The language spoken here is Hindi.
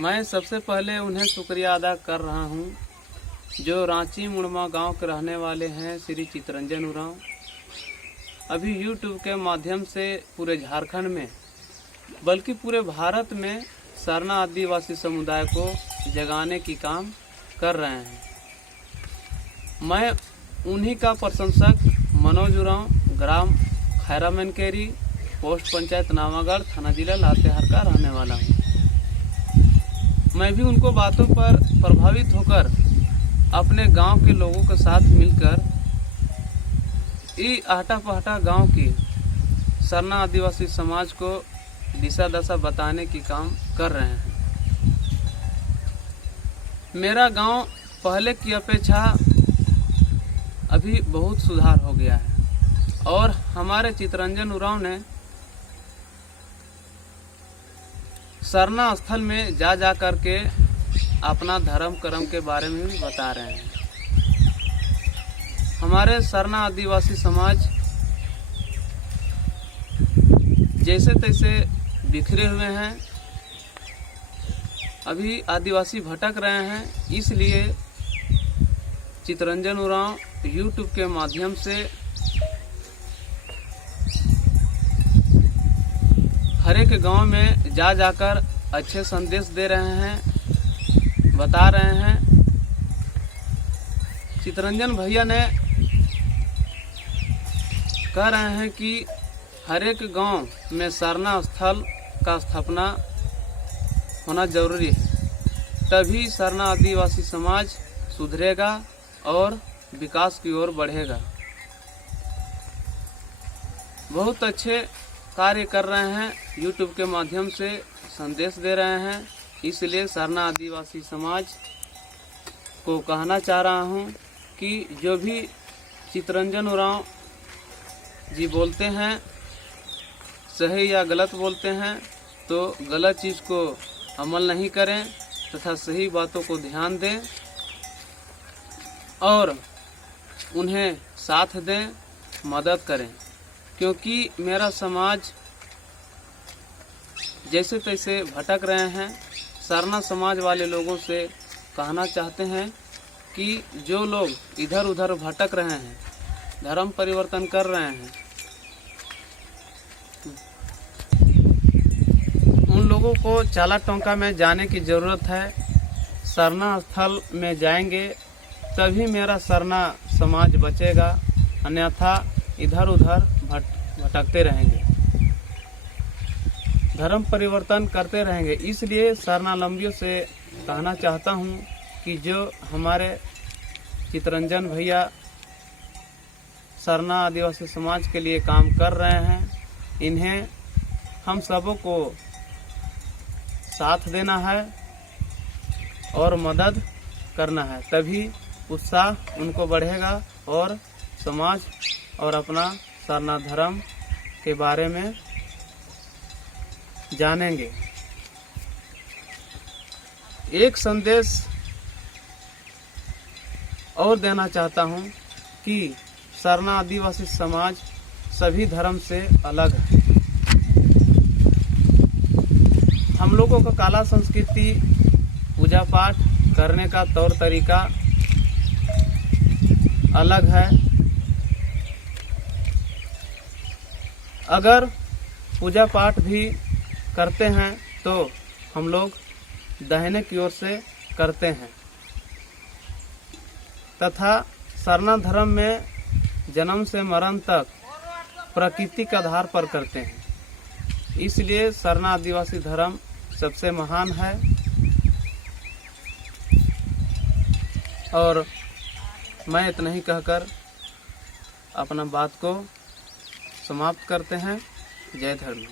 मैं सबसे पहले उन्हें शुक्रिया अदा कर रहा हूँ जो रांची मुड़मा गांव के रहने वाले हैं श्री चितरंजन उरांव। अभी YouTube के माध्यम से पूरे झारखंड में बल्कि पूरे भारत में सरना आदिवासी समुदाय को जगाने की काम कर रहे हैं। मैं उन्हीं का प्रशंसक मनोज उरांव, ग्राम खैरा मनकेरी, पोस्ट पंचायत नावागढ़, थाना जिला लातेहार का रहने वाला हूँ। मैं भी उनको बातों पर प्रभावित होकर अपने गांव के लोगों के साथ मिलकर आहटा पहटा गांव की सरना आदिवासी समाज को दिशा दशा बताने की काम कर रहे हैं। मेरा गांव पहले की अपेक्षा अभी बहुत सुधार हो गया है और हमारे चितरंजन उरांव ने सरना स्थल में जा करके अपना धर्म कर्म के बारे में भी बता रहे हैं। हमारे सरना आदिवासी समाज जैसे तैसे बिखरे हुए हैं, अभी आदिवासी भटक रहे हैं। इसलिए चितरंजन उरांव YouTube के माध्यम से हर एक गांव में जाकर अच्छे संदेश दे रहे हैं, बता रहे हैं। चितरंजन भैया ने कह रहे हैं कि हर एक गांव में सरना स्थल का स्थापना होना जरूरी है, तभी सरना आदिवासी समाज सुधरेगा और विकास की ओर बढ़ेगा। बहुत अच्छे कार्य कर रहे हैं, YouTube के माध्यम से संदेश दे रहे हैं। इसलिए सरना आदिवासी समाज को कहना चाह रहा हूं कि जो भी चितरंजन उरांव जी बोलते हैं, सही या गलत बोलते हैं, तो गलत चीज़ को अमल नहीं करें तथा सही बातों को ध्यान दें और उन्हें साथ दें, मदद करें। क्योंकि मेरा समाज जैसे तैसे भटक रहे हैं। सरना समाज वाले लोगों से कहना चाहते हैं कि जो लोग इधर उधर भटक रहे हैं, धर्म परिवर्तन कर रहे हैं, उन लोगों को चाला टोंका में जाने की ज़रूरत है। सरना स्थल में जाएंगे तभी मेरा सरना समाज बचेगा, अन्यथा इधर उधर भटकते रहेंगे, धर्म परिवर्तन करते रहेंगे। इसलिए सरनालंबियों से कहना चाहता हूँ कि जो हमारे चितरंजन भैया सरना आदिवासी समाज के लिए काम कर रहे हैं, इन्हें हम सबों को साथ देना है और मदद करना है, तभी उत्साह उनको बढ़ेगा और समाज और अपना सरना धर्म के बारे में जानेंगे। एक संदेश और देना चाहता हूँ कि सरना आदिवासी समाज सभी धर्म से अलग है। हम लोगों का कला संस्कृति, पूजा पाठ करने का तौर तरीका अलग है। अगर पूजा पाठ भी करते हैं तो हम लोग दाहिने की ओर से करते हैं तथा सरना धर्म में जन्म से मरण तक प्रकृति के आधार पर करते हैं। इसलिए सरना आदिवासी धर्म सबसे महान है। और मैं इतना ही कहकर अपना बात को समाप्त करते हैं। जय धर्म।